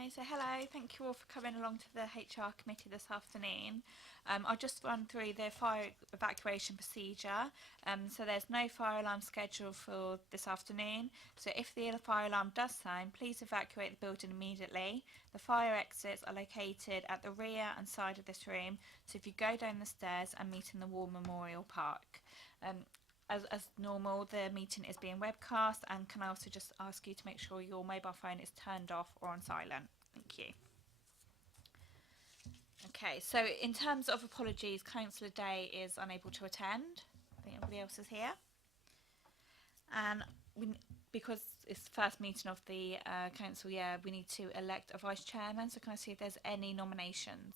Okay, so hello, thank you all for coming along to the HR committee this afternoon. I'll just run through the fire evacuation procedure. So there's no fire alarm scheduled for this afternoon. So if the fire alarm does sound, please evacuate the building immediately. The fire exits are located at the rear and side of this room. So if you go down the stairs and meet in the War Memorial Park. As normal, the meeting is being webcast, and can I also just ask you to make sure your mobile phone is turned off or on silent. Thank you. Okay, so in terms of apologies, Councillor Day is unable to attend. I think everybody else is here. And because it's the first meeting of the council year, we need to elect a vice chairman. So can I see if there's any nominations?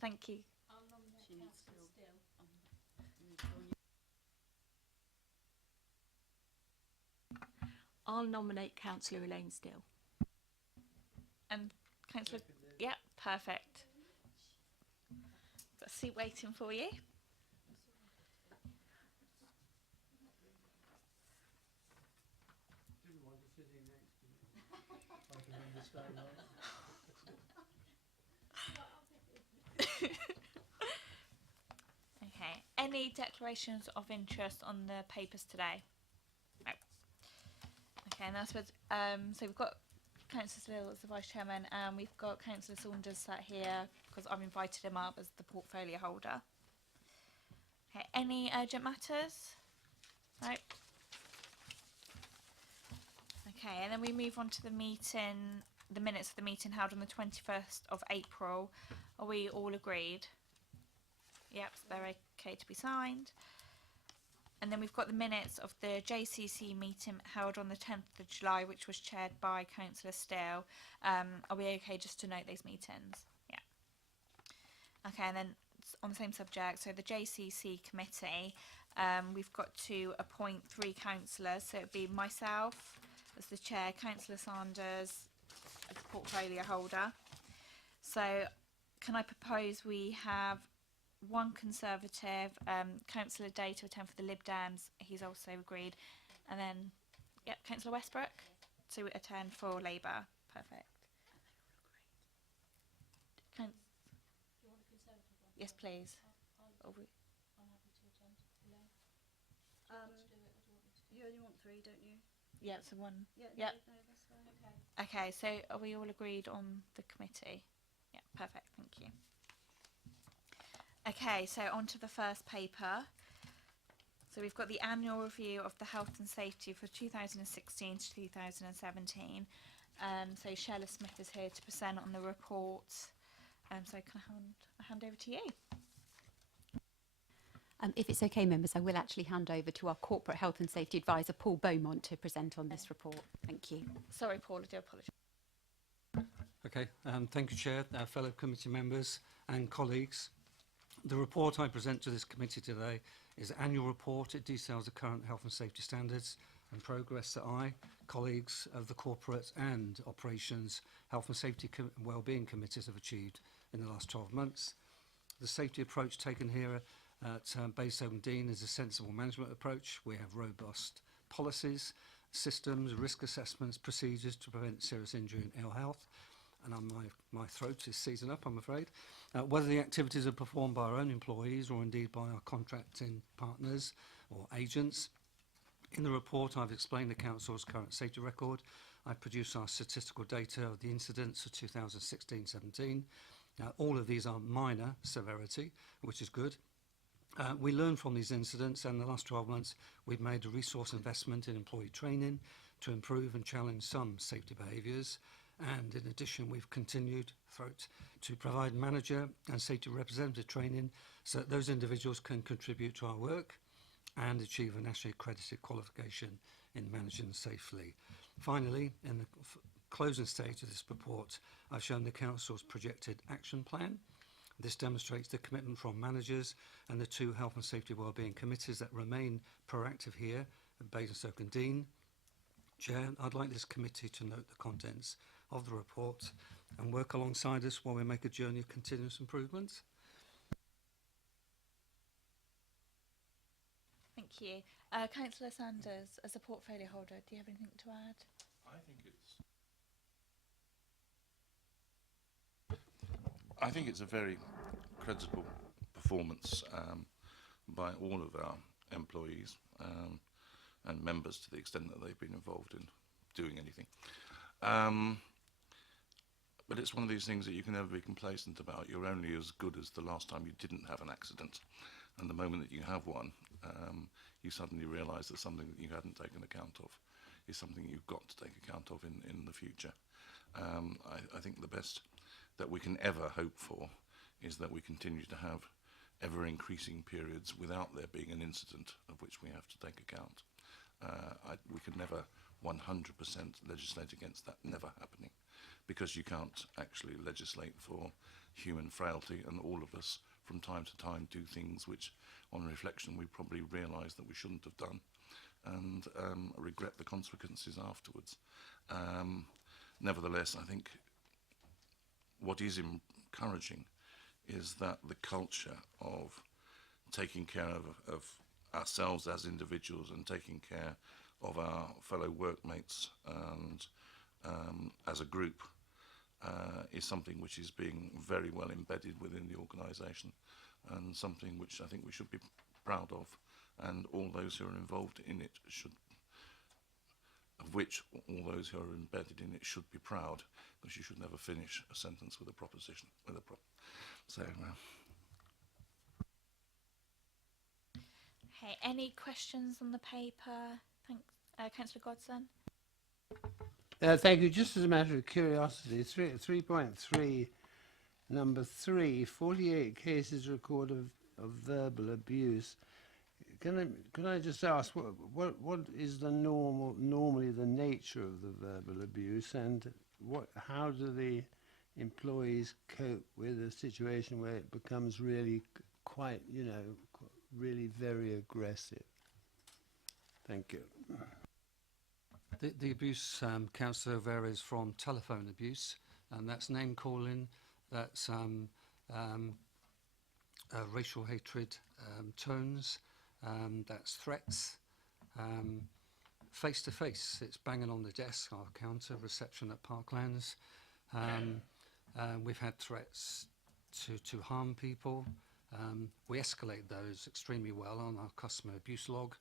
Thank you. I'll nominate Councillor Elaine Still. And Councillor, yeah, perfect. Got a seat waiting for you. Okay. Any declarations of interest on the papers today? No. Okay, and that's what. So we've got Councillor Still as the vice chairman, and we've got Councillor Saunders sat here because I've invited him up as the portfolio holder. Okay. Any urgent matters? No. Okay, and then we move on to the meeting, the minutes of the meeting held on the 21st of April. Are we all agreed? Yep, so they're okay to be signed. And then we've got the minutes of the JCC meeting held on the 10th of July, which was chaired by Councillor Still. Are we okay just to note those meetings? Yeah. Okay, and then on the same subject, so the JCC committee, we've got to appoint 3 councillors. So it would be myself as the chair, Councillor Saunders as the portfolio holder. So can I propose we have 1 Conservative, Councillor Day to attend for the Lib Dems, he's also agreed, and then, yep, Councillor Westbrook to attend for Labour. Perfect. Do you want a Conservative one? Yes, please. I'm happy to attend. You only want 3, don't you? Yeah, so 1. Yeah, yep. No, that's fine. Okay, so are we all agreed on the committee? Yeah, perfect, thank you. Okay, so on to the first paper. So we've got the annual review of the health and safety for 2016 to 2017. So Sheila Smith is here to present on the report. So can I hand over to you? If it's okay, members, I will actually hand over to our Corporate Health and Safety Advisor, Paul Beaumont, to present on this report. Thank you. Sorry, Paul, I do apologise. Okay, thank you, Chair, fellow committee members and colleagues. The report I present to this committee today is an annual report. It details the current health and safety standards and progress that I, colleagues of the corporate and operations health and safety and wellbeing committees have achieved in the last 12 months. The safety approach taken here at Basingstoke is a sensible management approach. We have robust policies, systems, risk assessments, procedures to prevent serious injury and ill health. And my throat is seizing up, I'm afraid. Whether the activities are performed by our own employees or indeed by our contracting partners or agents. In the report, I've explained the Council's current safety record. I've produced our statistical data of the incidents for 2016-17. All of these are minor severity, which is good. We learn from these incidents, and in the last 12 months, we've made a resource investment in employee training to improve and challenge some safety behaviours. And in addition, we've continued to provide manager and safety representative training so that those individuals can contribute to our work and achieve a nationally accredited qualification in managing safely. Finally, in the closing stage of this report, I've shown the Council's projected action plan. This demonstrates the commitment from managers and the 2 health and safety wellbeing committees that remain proactive here at Basingstoke and Dean. Chair, I'd like this committee to note the contents of the report and work alongside us while we make a journey of continuous improvement. Thank you. Councillor Sanders, as a portfolio holder, do you have anything to add? I think it's a very credible performance by all of our employees and members, to the extent that they've been involved in doing anything. But it's one of these things that you can never be complacent about. You're only as good as the last time you didn't have an accident. And the moment that you have one, you suddenly realise that something that you hadn't taken account of is something you've got to take account of in the future. I think the best that we can ever hope for is that we continue to have ever increasing periods without there being an incident of which we have to take account. We could never 100% legislate against that never happening, because you can't actually legislate for human frailty, and all of us from time to time do things which on reflection we probably realise that we shouldn't have done, and regret the consequences afterwards. Nevertheless, I think what is encouraging is that the culture of taking care of ourselves as individuals and taking care of our fellow workmates and as a group is something which is being very well embedded within the organisation, and something which I think we should be proud of, and all those who are involved in it should, of which all those who are embedded in it should be proud, because you should never finish a sentence with a proposition, so Okay, any questions on the paper? Thanks, Councillor Godson. Thank you. Just as a matter of curiosity, 3.3, number 3, 48 cases recorded of verbal abuse. Can I just ask, what is the normally the nature of the verbal abuse, and how do the employees cope with a situation where it becomes really quite, really very aggressive? Thank you. The abuse, Councillor, varies from telephone abuse, and that's name calling, that's racial hatred tones, that's threats, face to face, it's banging on the desk, our counter, reception at Parklands. We've had threats to harm people. We escalate those extremely well on our customer abuse log.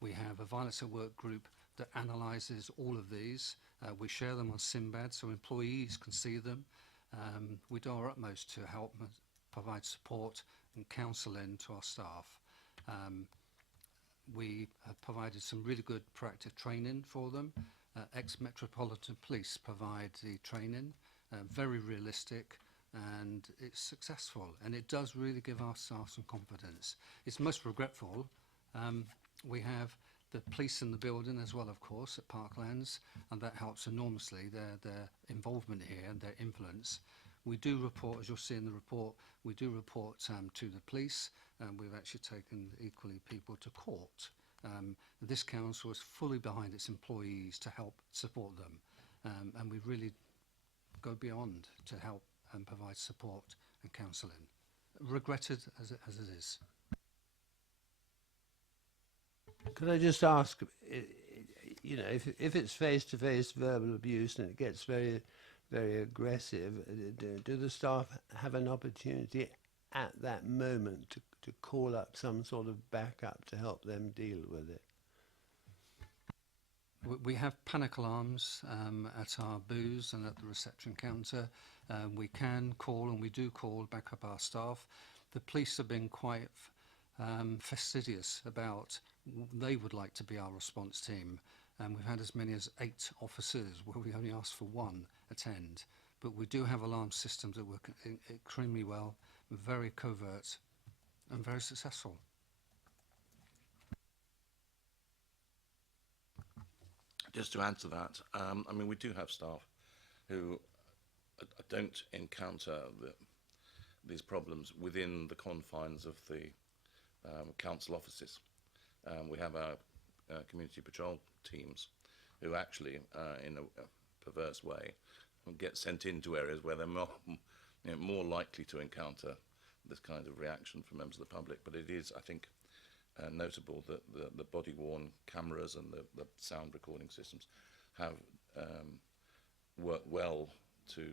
We have a violence at work group that analyses all of these. We share them on Simbad so employees can see them. We do our utmost to help provide support and counselling to our staff. We have provided some really good proactive training for them. Ex-Metropolitan Police provide the training, very realistic, and it's successful, and it does really give our staff some confidence. It's most regretful. We have the police in the building as well, of course, at Parklands, and that helps enormously, their involvement here and their influence. We do report, as you'll see in the report, we do report to the police, and we've actually taken equally people to court. This council is fully behind its employees to help support them, and we really go beyond to help and provide support and counselling. Regretted as it is. Could I just ask, if it's face-to-face verbal abuse and it gets very, very aggressive, do the staff have an opportunity at that moment to call up some sort of backup to help them deal with it? We have panic alarms at our booths and at the reception counter. We can call, and we do call, back up our staff. The police have been quite fastidious about they would like to be our response team, and we've had as many as 8 officers where we only asked for 1 attend. But we do have alarm systems that work extremely well, very covert and very successful. just to add to that, I mean, we do have staff who don't encounter these problems within the confines of the council offices. We have our community patrol teams who actually, in a perverse way, get sent into areas where they're more likely to encounter this kind of reaction from members of the public. But it is, I think, notable that the body-worn cameras and the sound recording systems have worked well to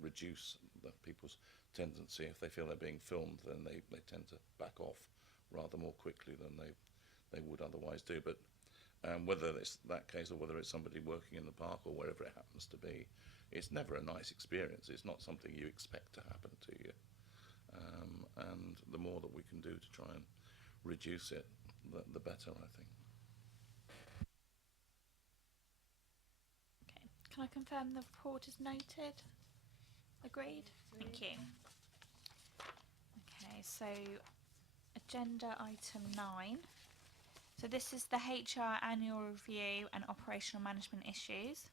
reduce people's tendency. If they feel they're being filmed, then they tend to back off rather more quickly than they would otherwise do. But whether it's that case or whether it's somebody working in the park or wherever it happens to be, it's never a nice experience. It's not something you expect to happen to you. And the more that we can do to try and reduce it, the better, I think. Okay. Can I confirm the report is noted? Agreed? Thank you. Okay, so agenda item 9. So this is the HR annual review and operational management issues.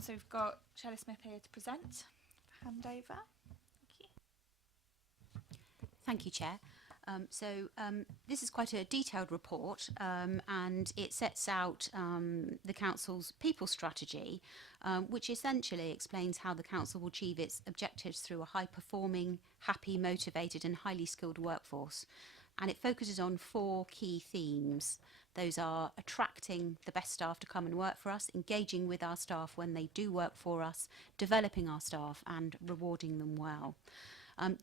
So we've got Shelley Smith here to present. Hand over. Thank you. Thank you, Chair. This is quite a detailed report, and it sets out the Council's people strategy, which essentially explains how the Council will achieve its objectives through a high-performing, happy, motivated and highly skilled workforce. And it focuses on 4 key themes. Those are attracting the best staff to come and work for us, engaging with our staff when they do work for us, developing our staff and rewarding them well.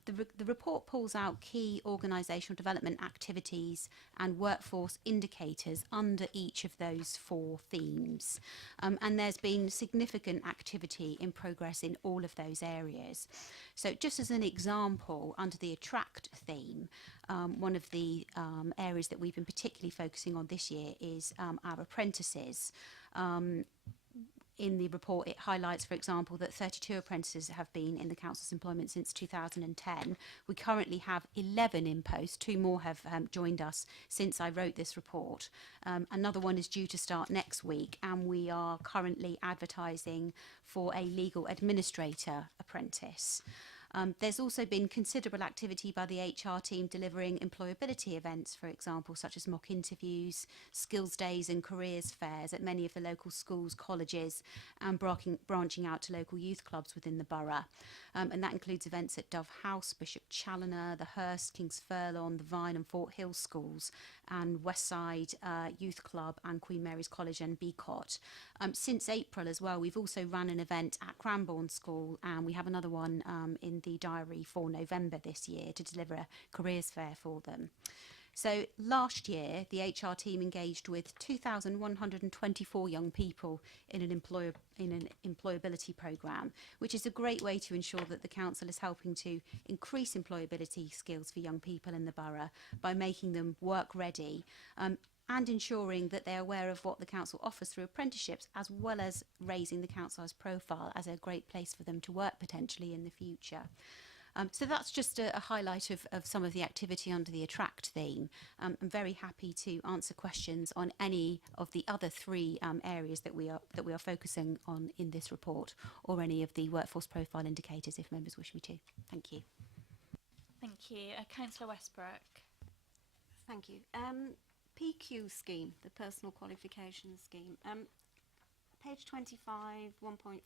The report pulls out key organisational development activities and workforce indicators under each of those 4 themes. And there's been significant activity in progress in all of those areas. So just as an example, under the attract theme, one of the areas that we've been particularly focusing on this year is our apprentices. In the report, it highlights, for example, that 32 apprentices have been in the Council's employment since 2010. We currently have 11 in post. 2 more have joined us since I wrote this report. Another one is due to start next week, and we are currently advertising for a legal administrator apprentice. There's also been considerable activity by the HR team delivering employability events, for example, such as mock interviews, skills days and careers fairs at many of the local schools, colleges, and branching out to local youth clubs within the borough. And that includes events at Dove House, Bishop Challoner, the Hurst, King's Furlong, the Vine and Fort Hill schools, and Westside Youth Club and Queen Mary's College and Beacott. Since April as well, we've also run an event at Cranbourne School, and we have another one in the diary for November this year to deliver a careers fair for them. So last year, the HR team engaged with 2,124 young people in an employability programme, which is a great way to ensure that the Council is helping to increase employability skills for young people in the borough by making them work ready, and ensuring that they are aware of what the Council offers through apprenticeships, as well as raising the Council's profile as a great place for them to work potentially in the future. So that's just a highlight of some of the activity under the attract theme. I'm very happy to answer questions on any of the other 3 areas that we are focusing on in this report, or any of the workforce profile indicators if members wish me to. Thank you. Thank you. Councillor Westbrook. Thank you. PQ scheme, the personal qualification scheme. Page 25, 1.5.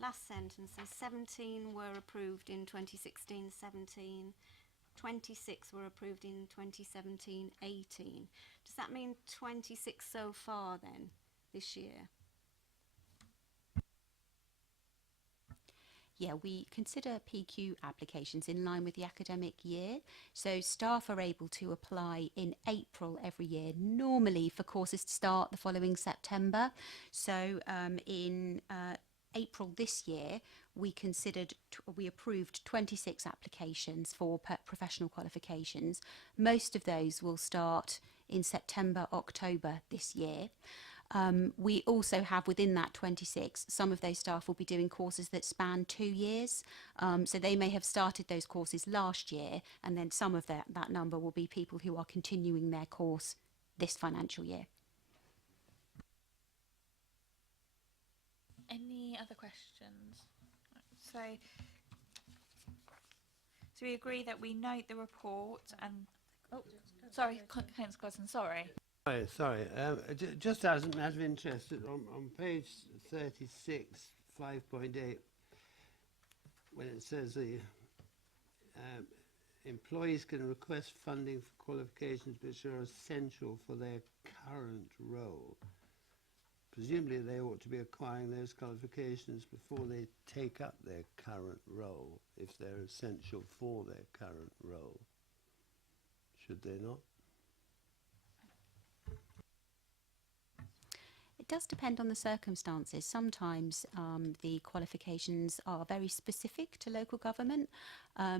Last sentence says 17 were approved in 2016-17, 26 were approved in 2017-18. Does that mean 26 so far then, this year? Yeah, we consider PQ applications in line with the academic year. So staff are able to apply in April every year, normally for courses to start the following September. So in April this year, we approved 26 applications for professional qualifications. Most of those will start in September, October this year. We also have within that 26, some of those staff will be doing courses that span 2 years. So they may have started those courses last year, and then some of that number will be people who are continuing their course this financial year. Any other questions? So we agree that we note the report and... Oh, sorry, Councillor Gosden, sorry. Sorry. Just as a matter of interest, on page 36, 5.8, when it says the employees can request funding for qualifications which are essential for their current role. presumably they ought to be acquiring those qualifications before they take up their current role, if they're essential for their current role. Should they not? It does depend on the circumstances. Sometimes the qualifications are very specific to local government.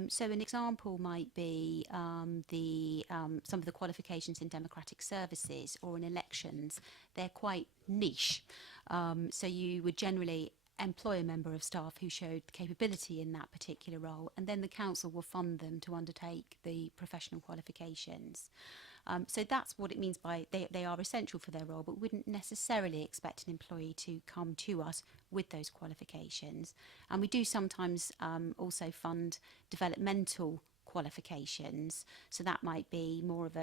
So an example might be some of the qualifications in democratic services or in elections. They're quite niche. So you would generally employ a member of staff who showed capability in that particular role, and then the council will fund them to undertake the professional qualifications. So that's what it means by they are essential for their role, but wouldn't necessarily expect an employee to come to us with those qualifications. And we do sometimes also fund developmental qualifications. So that might be more of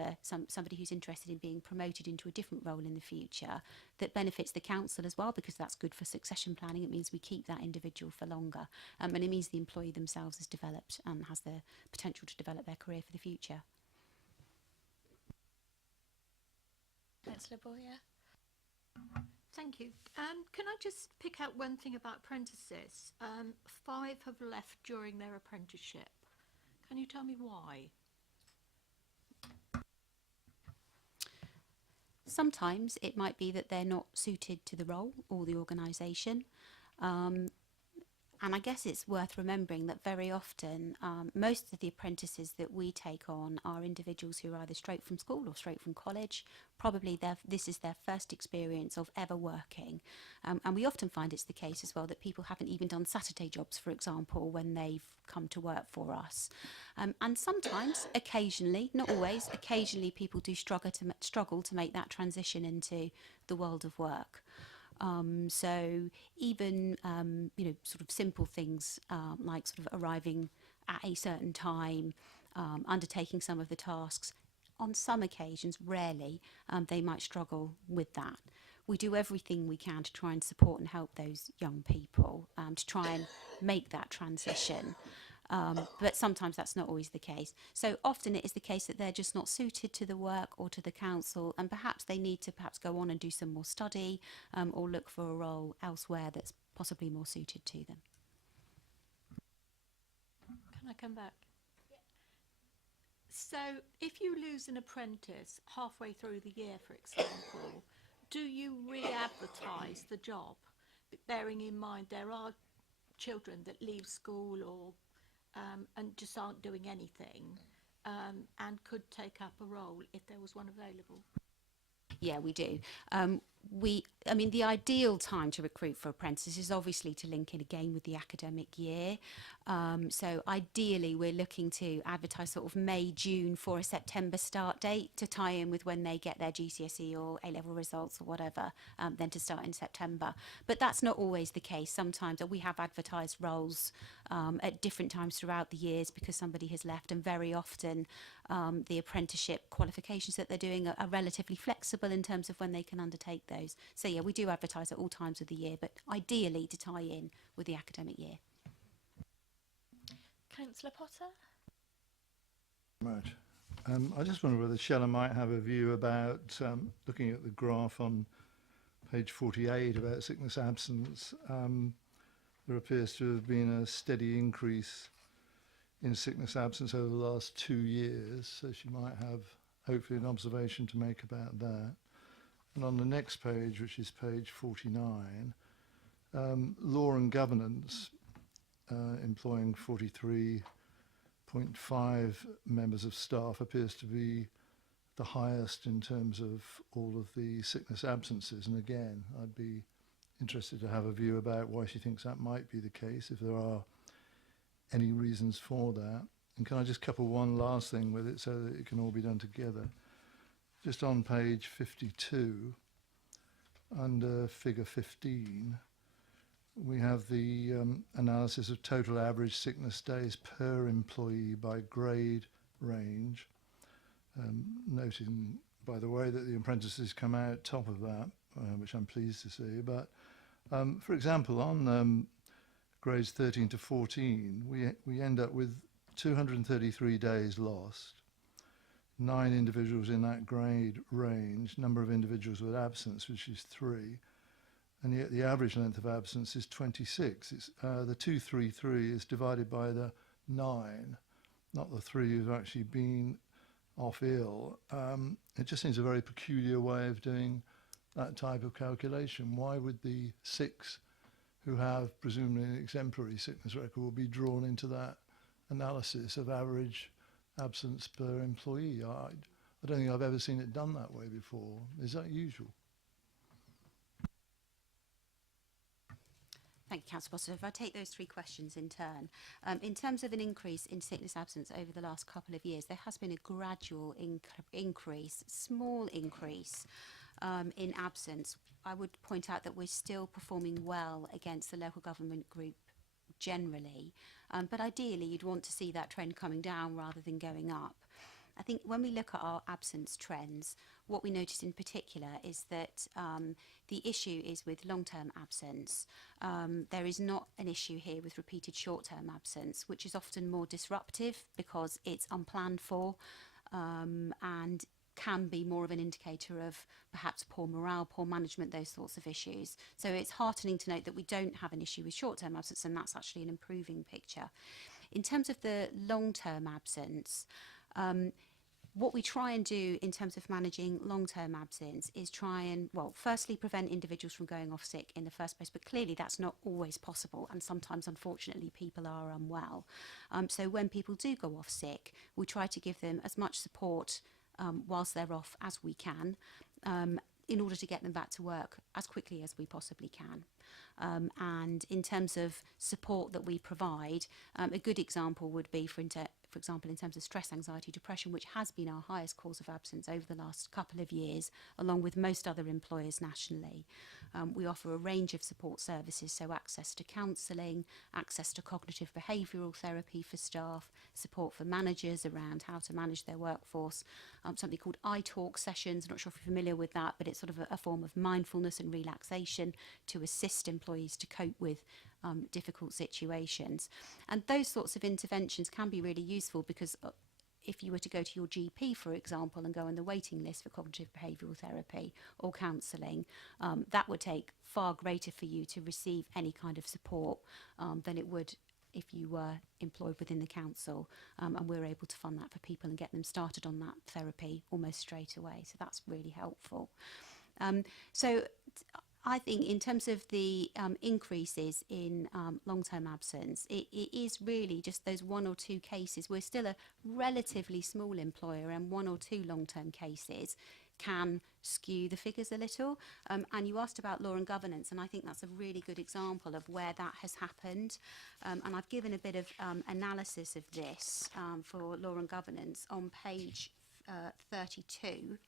somebody who's interested in being promoted into a different role in the future that benefits the council as well, because that's good for succession planning. It means we keep that individual for longer. And it means the employee themselves has developed and has the potential to develop their career for the future. Councillor Boyer. Thank you. Can I just pick out one thing about apprentices? 5 have left during their apprenticeship. Can you tell me why? Sometimes it might be that they're not suited to the role or the organisation. And I guess it's worth remembering that very often most of the apprentices that we take on are individuals who are either straight from school or straight from college. Probably this is their first experience of ever working. And we often find it's the case as well that people haven't even done Saturday jobs, for example, when they've come to work for us. And sometimes, occasionally, not always, occasionally people do struggle to make that transition into the world of work. So even, sort of simple things like sort of arriving at a certain time, undertaking some of the tasks, on some occasions, rarely, they might struggle with that. We do everything we can to try and support and help those young people to try and make that transition. But sometimes that's not always the case. So often it is the case that they're just not suited to the work or to the council, and perhaps they need to go on and do some more study or look for a role elsewhere that's possibly more suited to them. Can I come back? Yeah. So if you lose an apprentice halfway through the year, for example, do you re-advertise the job? Bearing in mind there are children that leave school or and just aren't doing anything and could take up a role if there was one available. Yeah, we do. The ideal time to recruit for apprentices is obviously to link in again with the academic year. So ideally, we're looking to advertise sort of May, June for a September start date to tie in with when they get their GCSE or A-level results or whatever, then to start in September. But that's not always the case. Sometimes we have advertised roles at different times throughout the years because somebody has left, and very often the apprenticeship qualifications that they're doing are relatively flexible in terms of when they can undertake those. So yeah, we do advertise at all times of the year, but ideally to tie in with the academic year. Councillor Potter. Much. I just wonder whether Shella might have a view about looking at the graph on page 48 about sickness absence. There appears to have been a steady increase in sickness absence over the last 2 years, so she might have hopefully an observation to make about that. And on the next page, which is page 49, law and governance, employing 43.5 members of staff, appears to be the highest in terms of all of the sickness absences. And again, I'd be interested to have a view about why she thinks that might be the case, if there are any reasons for that. And can I just couple one last thing with it so that it can all be done together? Just on page 52, under figure 15, we have the analysis of total average sickness days per employee by grade range, noting, by the way, that the apprentices come out top of that, which I'm pleased to see. But, for example, on grades 13 to 14, we end up with 233 days lost, 9 individuals in that grade range, number of individuals with absence, which is 3. and yet the average length of absence is 26. It's, the 233 is divided by the 9, not the 3 who've actually been off ill. It just seems a very peculiar way of doing that type of calculation. Why would the 6 who have presumably an exemplary sickness record be drawn into that analysis of average absence per employee? I don't think I've ever seen it done that way before. Is that usual? Thank you, Councillor Foster. If I take those 3 questions in turn, in terms of an increase in sickness absence over the last couple of years, there has been a gradual increase, small increase in absence. I would point out that we're still performing well against the local government group generally, but ideally you'd want to see that trend coming down rather than going up. I think when we look at our absence trends, what we notice in particular is that the issue is with long-term absence. There is not an issue here with repeated short-term absence, which is often more disruptive because it's unplanned for and can be more of an indicator of perhaps poor morale, poor management, those sorts of issues. So it's heartening to note that we don't have an issue with short-term absence, and that's actually an improving picture. In terms of the long-term absence, what we try and do in terms of managing long-term absence is try and, well, firstly prevent individuals from going off sick in the first place, but clearly that's not always possible, and sometimes unfortunately people are unwell. So when people do go off sick, we try to give them as much support whilst they're off as we can, in order to get them back to work as quickly as we possibly can. And in terms of support that we provide, a good example would be, for example, in terms of stress, anxiety, depression, which has been our highest cause of absence over the last couple of years, along with most other employers nationally. We offer a range of support services, so access to counselling, access to cognitive behavioural therapy for staff, support for managers around how to manage their workforce, something called iTalk sessions. I'm not sure if you're familiar with that, but it's sort of a form of mindfulness and relaxation to assist employees to cope with difficult situations. And those sorts of interventions can be really useful because if you were to go to your GP, for example, and go on the waiting list for cognitive behavioural therapy or counselling, that would take far greater for you to receive any kind of support than it would if you were employed within the council, and we're able to fund that for people and get them started on that therapy almost straight away. So that's really helpful. I think in terms of the increases in long-term absence, it is really just those 1 or 2 cases. We're still a relatively small employer, and 1 or 2 long-term cases can skew the figures a little. And you asked about law and governance, and I think that's a really good example of where that has happened. And I've given a bit of analysis of this for law and governance on page 32.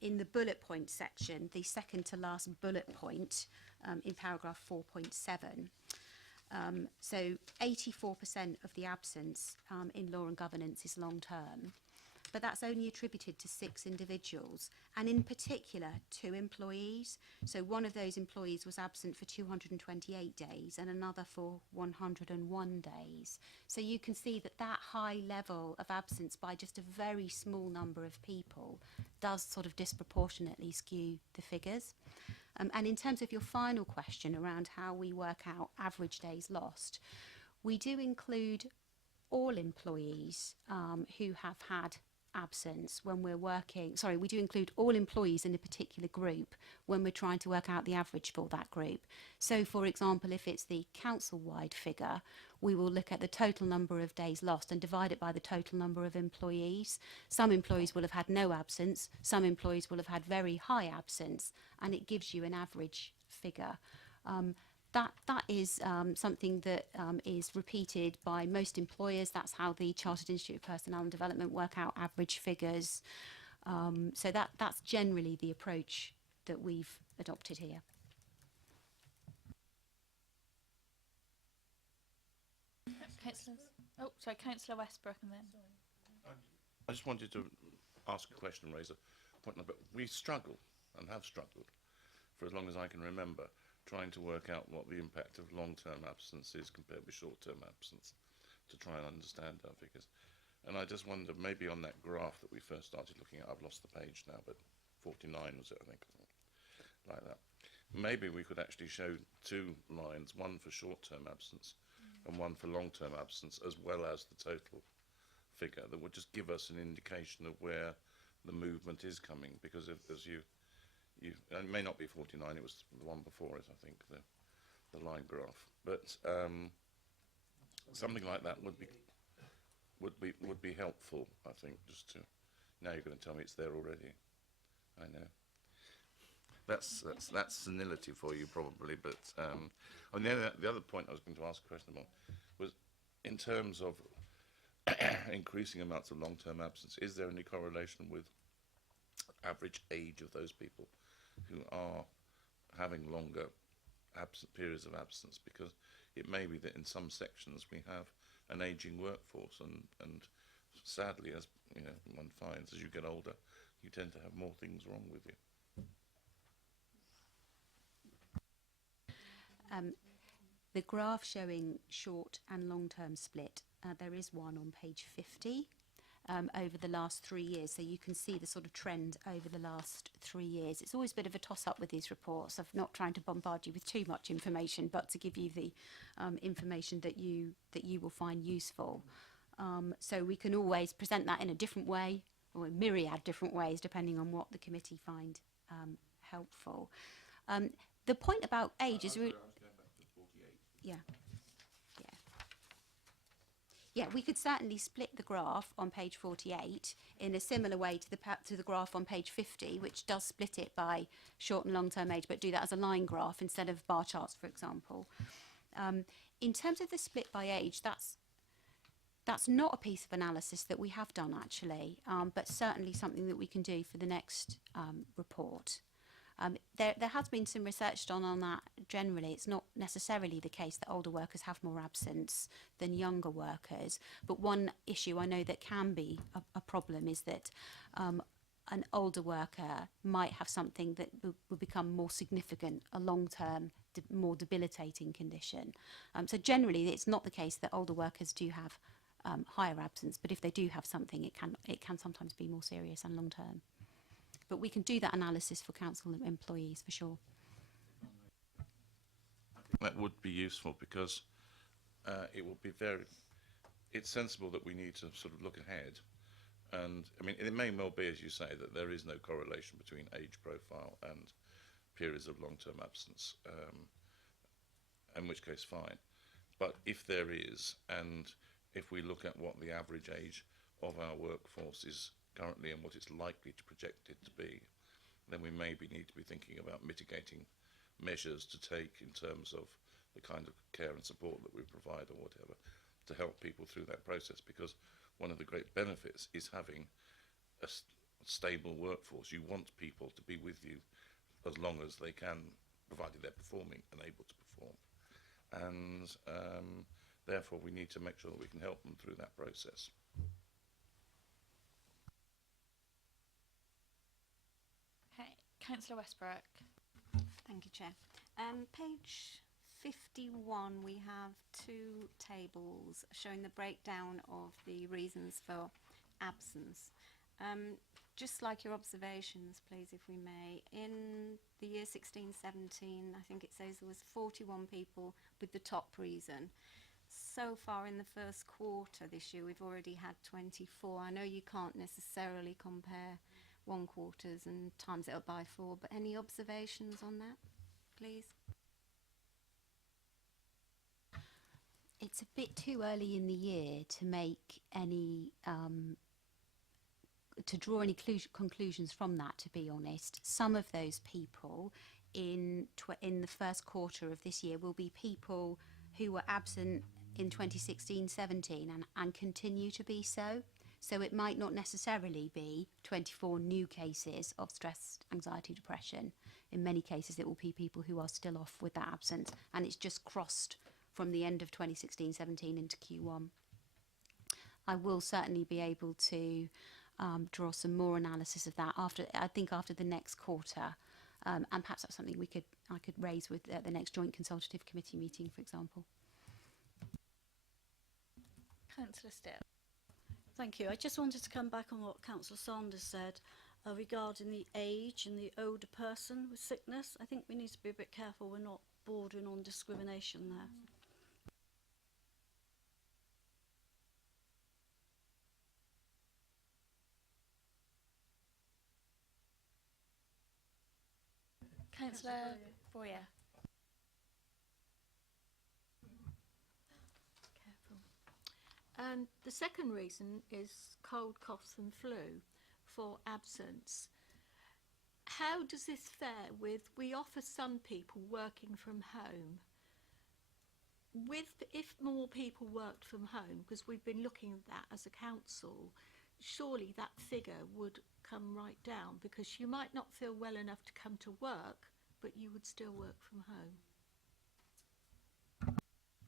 In the bullet point section, the second to last bullet point in paragraph 4.7. So 84% of the absence in law and governance is long term, but that's only attributed to 6 individuals, and in particular 2 employees. So one of those employees was absent for 228 days and another for 101 days. So you can see that that high level of absence by just a very small number of people does sort of disproportionately skew the figures. And in terms of your final question around how we work out average days lost, we do include all employees who have had absence when we're working, we do include all employees in a particular group when we're trying to work out the average for that group. So for example, if it's the council-wide figure, we will look at the total number of days lost and divide it by the total number of employees. Some employees will have had no absence, some employees will have had very high absence, and it gives you an average figure. That is something that is repeated by most employers. That's how the Chartered Institute of Personnel and Development work out average figures. So that's generally the approach that we've adopted here. Councillor Westbrook and then. I just wanted to ask a question, raise a point. But we struggle and have struggled for as long as I can remember, trying to work out what the impact of long-term absence is compared with short-term absence to try and understand our figures. And I just wonder, maybe on that graph that we first started looking at, I've lost the page now, but 49 was it, I think, like that. maybe we could actually show 2 lines, one for short-term absence and one for long-term absence, as well as the total figure, that would just give us an indication of where the movement is coming. Because if, as you it may not be 49, it was the one before it, I think, the line graph, but something like that would be helpful, I think. Just to, now you're going to tell me it's there already. I know. That's senility for you probably, but and the other point I was going to ask a question about was in terms of increasing amounts of long-term absence. Is there any correlation with average age of those people who are having longer periods of absence? Because it may be that in some sections we have an ageing workforce, and sadly, as you know, one finds as you get older, you tend to have more things wrong with you. The graph showing short and long-term split, there is one on page 50 over the last 3 years. So you can see the sort of trend over the last 3 years. It's always a bit of a toss-up with these reports of not trying to bombard you with too much information, but to give you the information that you will find useful. So we can always present that in a different way, or a myriad different ways, depending on what the committee find helpful. The point about age is really... Yeah. Yeah, we could certainly split the graph on page 48 in a similar way to the graph on page 50, which does split it by short and long-term age, but do that as a line graph instead of bar charts, for example. In terms of the split by age, that's not a piece of analysis that we have done actually, but certainly something that we can do for the next report. There has been some research done on that generally. It's not necessarily the case that older workers have more absence than younger workers, but one issue I know that can be a problem is that an older worker might have something that will become more significant, a long-term, more debilitating condition. So generally it's not the case that older workers do have higher absence, but if they do have something, it can sometimes be more serious and long-term. But we can do that analysis for council employees for sure. That would be useful, because it will be it's sensible that we need to sort of look ahead. And I mean, it may well be, as you say, that there is no correlation between age profile and periods of long-term absence, in which case fine. But if there is, and if we look at what the average age of our workforce is currently and what it's likely to project it to be, then we maybe need to be thinking about mitigating measures to take in terms of the kind of care and support that we provide or whatever to help people through that process. Because one of the great benefits is having a stable workforce. You want people to be with you as long as they can, provided they're performing and able to perform. And therefore we need to make sure that we can help them through that process. Okay, Councillor Westbrook. Thank you, Chair. Page 51, we have 2 tables showing the breakdown of the reasons for absence. Just like your observations, please, if we may. In the year 16-17, I think it says there was 41 people with the top reason. So far in the first quarter this year, we've already had 24. I know you can't necessarily compare 1 quarters and times it up by 4, but any observations on that, please? It's a bit too early in the year to make any to draw any conclusions from that, to be honest. Some of those people in the first quarter of this year will be people who were absent in 2016-17 and continue to be so. So it might not necessarily be 24 new cases of stress, anxiety, depression. In many cases it will be people who are still off with that absence, and it's just crossed from the end of 2016-17 into Q1. I will certainly be able to draw some more analysis of that after the next quarter, and perhaps that's something I could raise with the next joint consultative committee meeting, for example. Councillor Still. Thank you. I just wanted to come back on what Councillor Saunders said regarding the age and the older person with sickness. I think we need to be a bit careful we're not bordering on discrimination there. Councillor Boyer. Careful. The second reason is cold, coughs and flu for absence. How does this fare with, we offer some people working from home? If more people worked from home, because we've been looking at that as a council, surely that figure would come right down, because you might not feel well enough to come to work, but you would still work from home.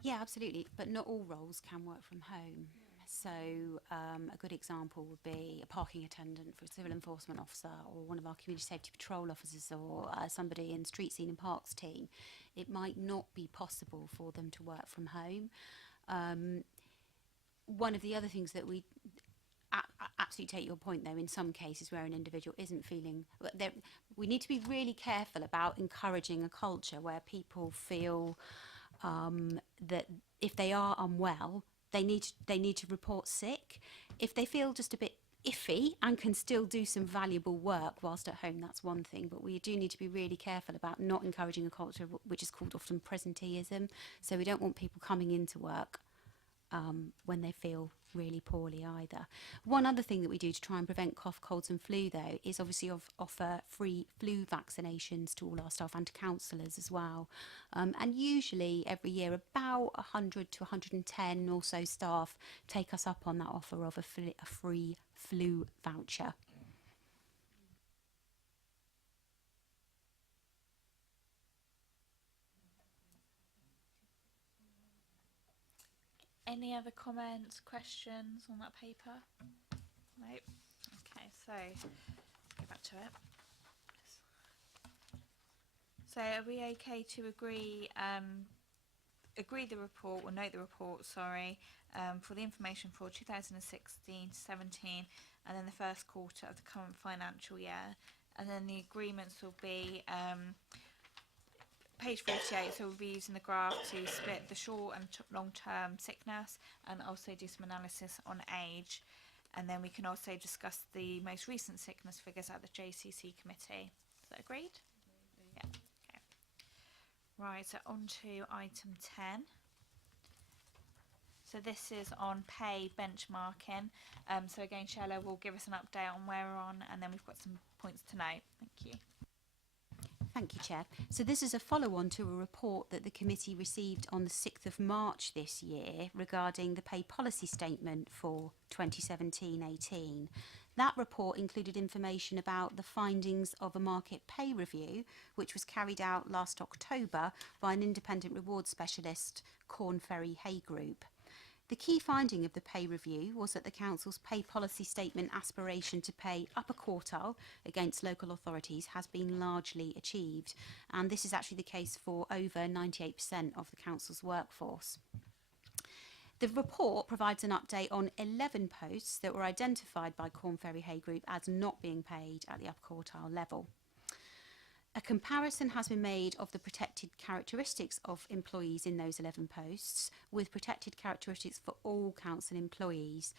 Yeah, absolutely. But not all roles can work from home. So a good example would be a parking attendant for a civil enforcement officer, or one of our community safety patrol officers, or somebody in street scene and parks team. It might not be possible for them to work from home. One of the other things that we absolutely take your point though, in some cases where an individual isn't feeling, we need to be really careful about encouraging a culture where people feel that if they are unwell, they need to report sick. If they feel just a bit iffy and can still do some valuable work whilst at home, that's one thing, but we do need to be really careful about not encouraging a culture which is called often presenteeism. So we don't want people coming into work when they feel really poorly either. One other thing that we do to try and prevent cough, colds and flu though is obviously offer free flu vaccinations to all our staff and to counsellors as well. And usually every year about 100 to 110 or so staff take us up on that offer of a free flu voucher. Any other comments, questions on that paper? No. Okay, so let's go back to it. So are we okay to agree the report, or note the report, sorry, for the information for 2016 to 17, and then the first quarter of the current financial year, and then the agreements will be page 48, so we'll be using the graph to split the short and long-term sickness, and also do some analysis on age, and then we can also discuss the most recent sickness figures at the JCC committee. Is that agreed? Yeah. Okay. Right, so on to item 10. So this is on pay benchmarking. So again, Shella will give us an update on where we're on, and then we've got some points to note. Thank you. Thank you, Chair. So this is a follow-on to a report that the committee received on the 6th of March this year regarding the pay policy statement for 2017-18. That report included information about the findings of a market pay review, which was carried out last October by an independent reward specialist, Corn Ferry Hay Group. The key finding of the pay review was that the Council's pay policy statement aspiration to pay upper quartile against local authorities has been largely achieved, and this is actually the case for over 98% of the Council's workforce. The report provides an update on 11 posts that were identified by Corn Ferry Hay Group as not being paid at the upper quartile level. A comparison has been made of the protected characteristics of employees in those 11 posts with protected characteristics for all council employees.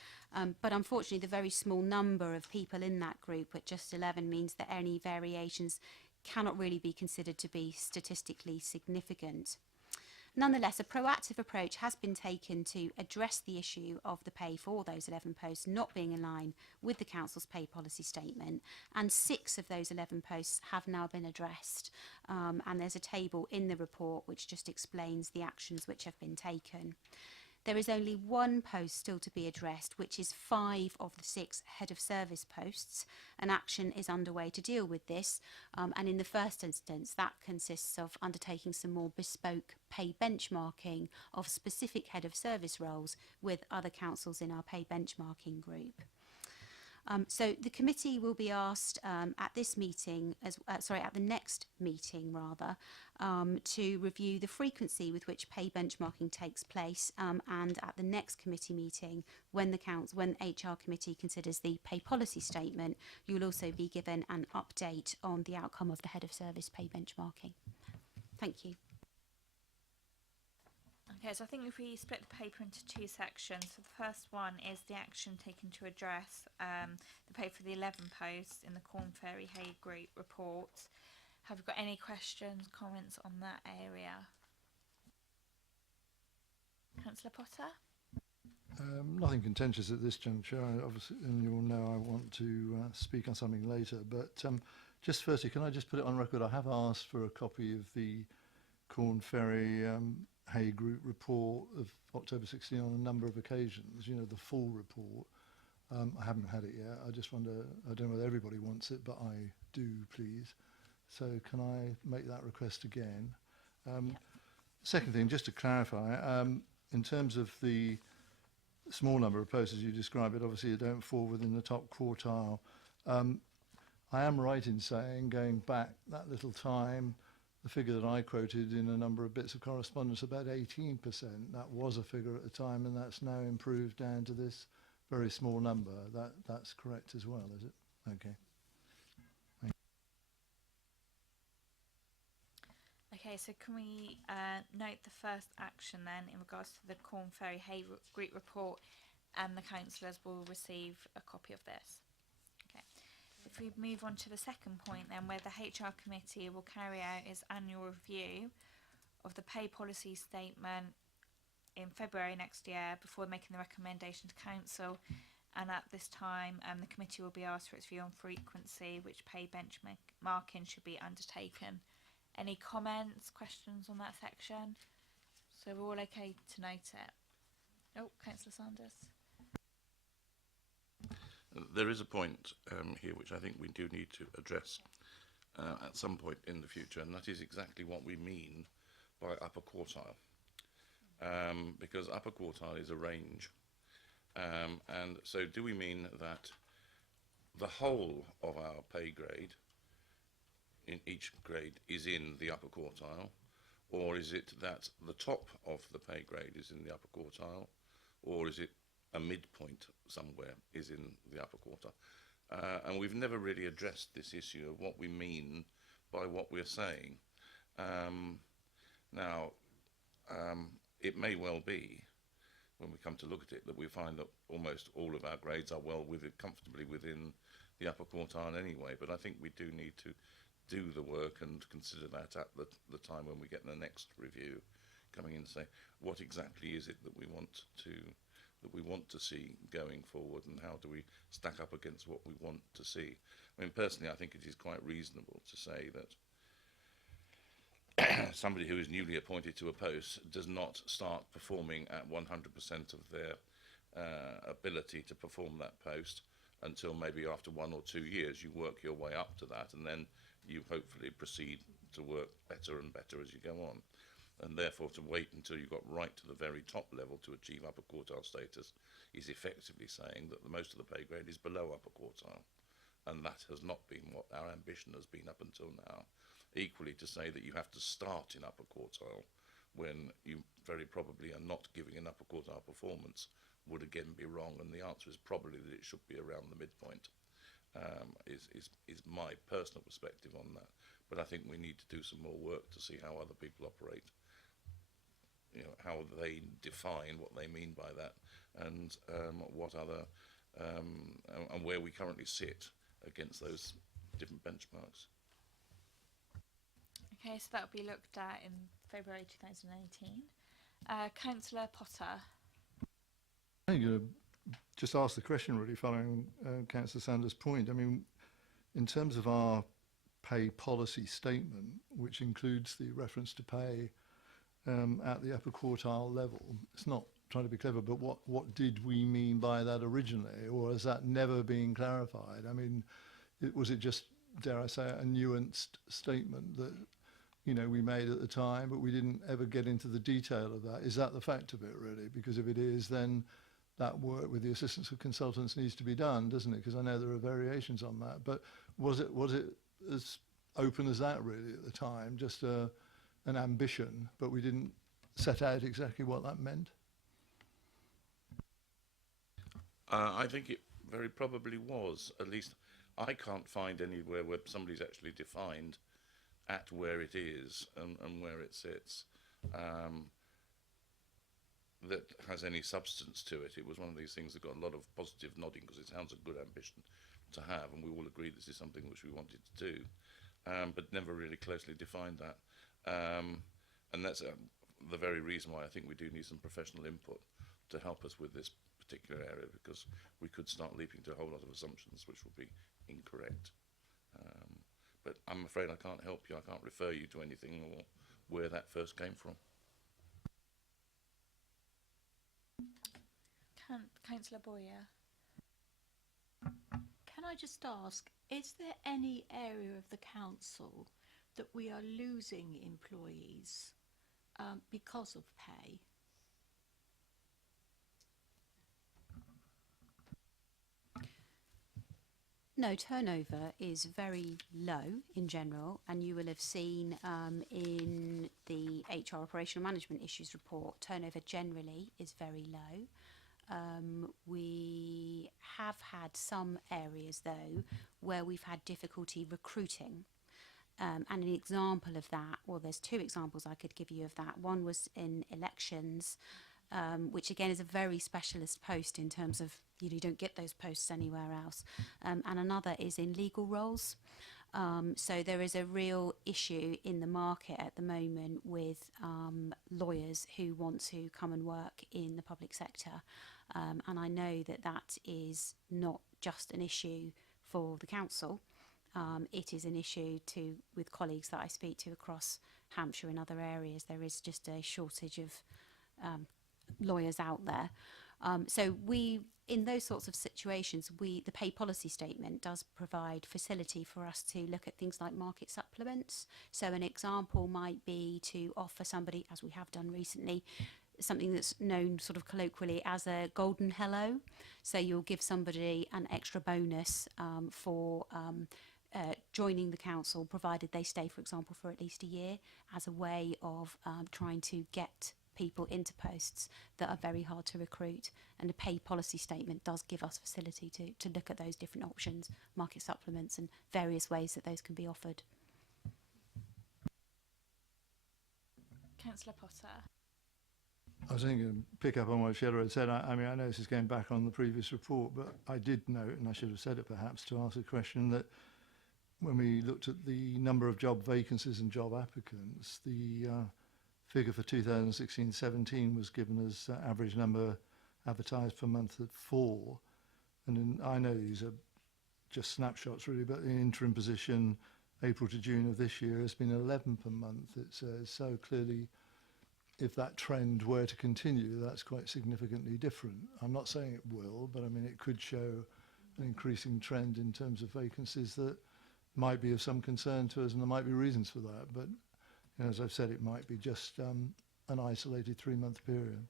But unfortunately, the very small number of people in that group at just 11 means that any variations cannot really be considered to be statistically significant. Nonetheless, a proactive approach has been taken to address the issue of the pay for those 11 posts not being in line with the Council's pay policy statement, and 6 of those 11 posts have now been addressed. And there's a table in the report which just explains the actions which have been taken. There is only one post still to be addressed, which is 5 of the 6 head of service posts. An action is underway to deal with this, and in the first instance that consists of undertaking some more bespoke pay benchmarking of specific head of service roles with other councils in our pay benchmarking group. So the committee will be asked at this meeting, at the next meeting rather, to review the frequency with which pay benchmarking takes place, and at the next committee meeting, when HR committee considers the pay policy statement, you will also be given an update on the outcome of the head of service pay benchmarking. Thank you. Okay, so I think if we split the paper into two sections, so the first one is the action taken to address the pay for the 11 posts in the Corn Ferry Hay Group report. Have you got any questions, comments on that area? Councillor Potter? Nothing contentious at this juncture. Obviously, and you all know I want to speak on something later. But just firstly, can I just put it on record? I have asked for a copy of the Corn Ferry Hay Group report of October 16 on a number of occasions, you know, the full report. I haven't had it yet. I just wonder, I don't know whether everybody wants it, but I do, please. So can I make that request again? Second thing, just to clarify, in terms of the small number of posts as you describe it, obviously you don't fall within the top quartile. I am right in saying, going back that little time, the figure that I quoted in a number of bits of correspondence, about 18%, that was a figure at the time, and that's now improved down to this very small number. That's correct as well, is it? Okay. Okay, so can we note the first action then in regards to the Corn Ferry Hay Group report, and the councillors will receive a copy of this. Okay. If we move on to the second point then, where the HR committee will carry out its annual review of the pay policy statement in February next year before making the recommendation to council, and at this time the committee will be asked for its view on frequency which pay benchmarking should be undertaken. Any comments, questions on that section? So we're all okay to note it. Oh, Councillor Sanders. There is a point here which I think we do need to address at some point in the future, and that is exactly what we mean by upper quartile. Because upper quartile is a range. And so do we mean that the whole of our pay grade in each grade is in the upper quartile, or is it that the top of the pay grade is in the upper quartile, or is it a midpoint somewhere is in the upper quarter? And we've never really addressed this issue of what we mean by what we're saying. Now, it may well be, when we come to look at it, that we find that almost all of our grades are comfortably within the upper quartile anyway, but I think we do need to do the work and consider that at the time when we get the next review, coming in and say what exactly is it that we want to see going forward, and how do we stack up against what we want to see. I mean, personally, I think it is quite reasonable to say that somebody who is newly appointed to a post does not start performing at 100% of their ability to perform that post until maybe after 1 or 2 years. You work your way up to that, and then you hopefully proceed to work better and better as you go on. And therefore, to wait until you got right to the very top level to achieve upper quartile status is effectively saying that the most of the pay grade is below upper quartile. And that has not been what our ambition has been up until now. Equally, to say that you have to start in upper quartile when you very probably are not giving an upper quartile performance would again be wrong. And the answer is probably that it should be around the midpoint, is my personal perspective on that. But I think we need to do some more work to see how other people operate, you know, how they define what they mean by that, and what other and where we currently sit against those different benchmarks. Okay, so that'll be looked at in February 2018. Councillor Potter. I think you just ask the question really following Councillor Sanders' point. I mean, in terms of our pay policy statement, which includes the reference to pay at the upper quartile level, it's not trying to be clever, but what did we mean by that originally, or has that never been clarified? I mean, was it just, dare I say, a nuanced statement that, you know, we made at the time, but we didn't ever get into the detail of that? Is that the fact of it, really? Because if it is, then that work with the assistance of consultants needs to be done, doesn't it? Because I know there are variations on that. But was it as open as that really at the time? Just an ambition, but we didn't set out exactly what that meant. I think it very probably was. At least I can't find anywhere where somebody's actually defined at where it is and where it sits. That has any substance to it. It was one of these things that got a lot of positive nodding because it sounds a good ambition to have, and we all agree this is something which we wanted to do, but never really closely defined that. And that's the very reason why I think we do need some professional input to help us with this particular area, because we could start leaping to a whole lot of assumptions which would be incorrect. But I'm afraid I can't help you. I can't refer you to anything or where that first came from. Councillor Boyer. Can I just ask, is there any area of the council that we are losing employees because of pay? No, turnover is very low in general, and you will have seen in the HR operational management issues report, turnover generally is very low. We have had some areas though where we've had difficulty recruiting. And an example of that, well, there's two examples I could give you of that. One was in elections, which again is a very specialist post in terms of you don't get those posts anywhere else. And another is in legal roles. So there is a real issue in the market at the moment with lawyers who want to come and work in the public sector. And I know that that is not just an issue for the council. It is an issue with colleagues that I speak to across Hampshire and other areas. There is just a shortage of lawyers out there. So in those sorts of situations, the pay policy statement does provide facility for us to look at things like market supplements. So an example might be to offer somebody, as we have done recently, something that's known sort of colloquially as a golden hello. So you'll give somebody an extra bonus for joining the council, provided they stay, for example, for at least a year, as a way of trying to get people into posts that are very hard to recruit. And the pay policy statement does give us facility to look at those different options, market supplements and various ways that those can be offered. Councillor Potter. I was only going to pick up on what Sheila had said. I mean, I know this is going back on the previous report, but I did note, and I should have said it perhaps to ask a question, that when we looked at the number of job vacancies and job applicants, the figure for 2016-17 was given as average number advertised per month at 4. And I know these are just snapshots really, but the interim position, April to June of this year, has been 11 per month, it says. So clearly, if that trend were to continue, that's quite significantly different. I'm not saying it will, but I mean, it could show an increasing trend in terms of vacancies that might be of some concern to us, and there might be reasons for that. But you know, as I've said, it might be just an isolated 3-month period.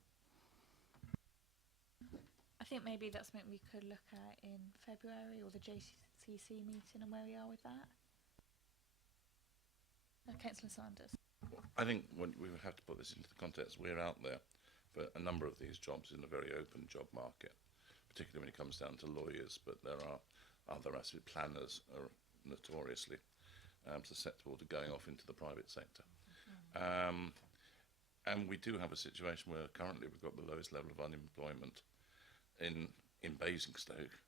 I think maybe that's something we could look at in February, or the JCC meeting, and where we are with that. Councillor Sanders. I think we would have to put this into the context. We're out there for a number of these jobs in a very open job market, particularly when it comes down to lawyers, but there are other aspects. Planners are notoriously susceptible to going off into the private sector. And we do have a situation where currently we've got the lowest level of unemployment in Basingstoke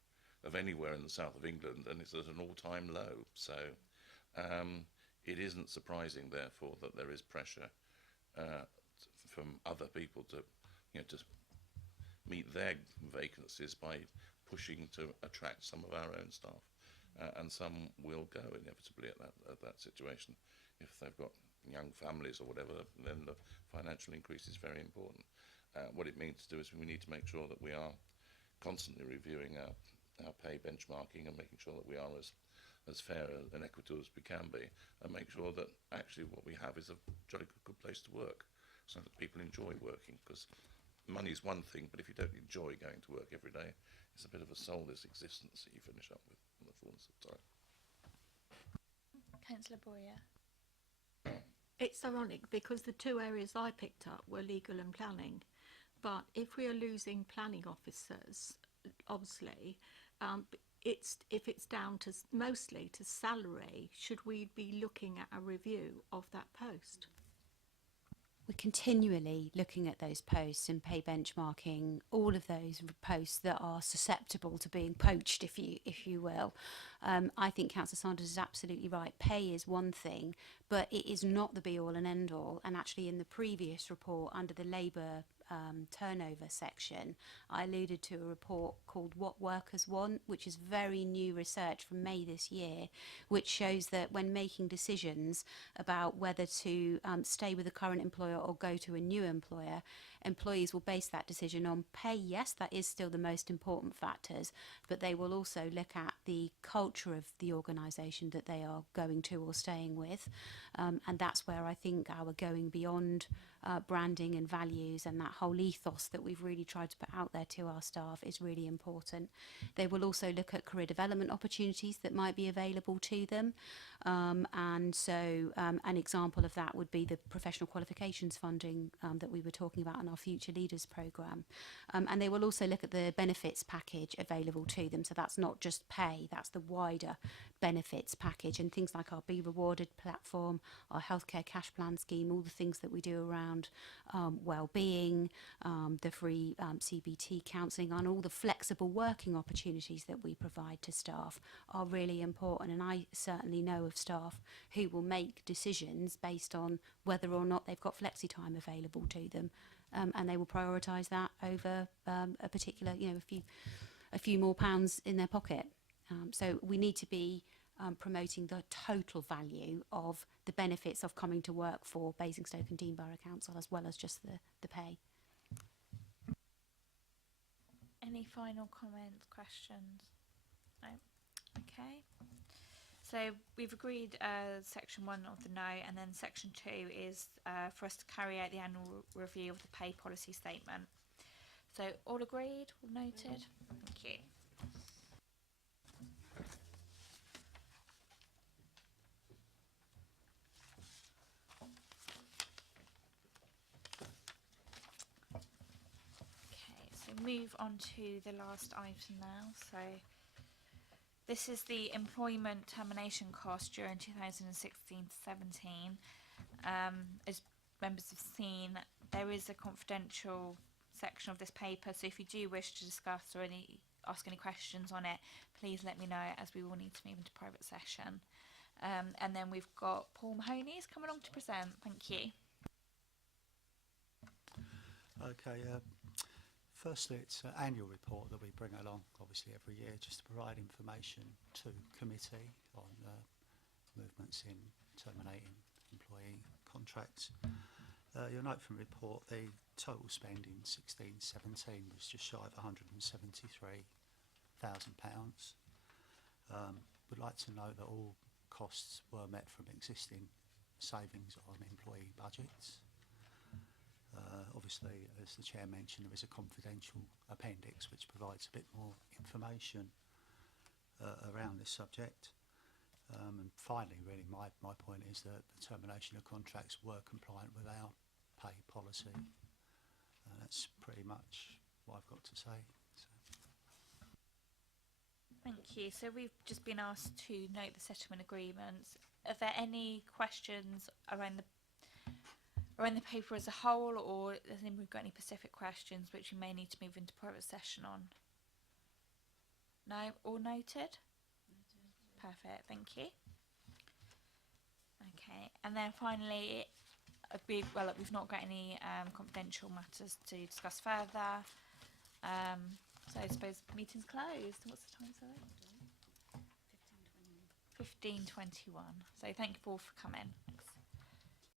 of anywhere in the south of England, and it's at an all-time low. So it isn't surprising, therefore, that there is pressure from other people to meet their vacancies by pushing to attract some of our own staff, and some will go inevitably at that situation. If they've got young families or whatever, then the financial increase is very important. What it means to do is we need to make sure that we are constantly reviewing our pay benchmarking and making sure that we are as fair and equitable as we can be, and make sure that actually what we have is a jolly good place to work, so that people enjoy working, because money's one thing, but if you don't enjoy going to work every day, it's a bit of a soulless existence that you finish up with in the fullness of time. Councillor Boyer. It's ironic because the two areas I picked up were legal and planning. But if we are losing planning officers, obviously, if it's down to mostly to salary, should we be looking at a review of that post? We're continually looking at those posts and pay benchmarking all of those posts that are susceptible to being poached, if you will. I think Councillor Sanders is absolutely right. Pay is one thing, but it is not the be-all and end-all. And actually, in the previous report, under the Labour turnover section, I alluded to a report called What Workers Want, which is very new research from May this year, which shows that when making decisions about whether to stay with a current employer or go to a new employer, employees will base that decision on pay. Yes, that is still the most important factors, but they will also look at the culture of the organisation that they are going to or staying with, and that's where I think our going beyond branding and values and that whole ethos that we've really tried to put out there to our staff is really important. They will also look at career development opportunities that might be available to them, and so an example of that would be the professional qualifications funding that we were talking about in our Future Leaders programme, and they will also look at the benefits package available to them. So that's not just pay, that's the wider benefits package, and things like our Be Rewarded platform, our healthcare cash plan scheme, all the things that we do around well-being, the free CBT counselling, and all the flexible working opportunities that we provide to staff are really important. And I certainly know of staff who will make decisions based on whether or not they've got flexi time available to them, and they will prioritise that over a particular, a few more pounds in their pocket. So we need to be promoting the total value of the benefits of coming to work for Basingstoke and Dean Borough Council, as well as just the pay. Any final comments, questions? No? Okay. So we've agreed section 1 of the no, and then section 2 is for us to carry out the annual review of the pay policy statement. So all agreed, all noted? Thank you. Move on to the last item now. So this is the employment termination cost during 2016-17. As members have seen, there is a confidential section of this paper, so if you do wish to discuss or ask any questions on it, please let me know, as we will need to move into private session. And then we've got Paul Mahoney is coming along to present. Thank you. Okay, firstly, it's an annual report that we bring along, obviously, every year, just to provide information to committee on movements in terminating employee contracts. You'll note from the report the total spend in 16-17 was just shy of £173,000. We'd like to know that all costs were met from existing savings on employee budgets. Obviously, as the Chair mentioned, there is a confidential appendix which provides a bit more information around this subject. And finally, really, my point is that the termination of contracts were compliant with our pay policy. That's pretty much what I've got to say. So. Thank you. So we've just been asked to note the settlement agreements. Are there any questions around the paper as a whole, or has anyone got any specific questions which we may need to move into private session on? No? All noted? Perfect, thank you. Okay, and then finally, we've not got any confidential matters to discuss further. So I suppose meeting's closed. What's the time, sorry? 15:21. So thank you all for coming. Thanks.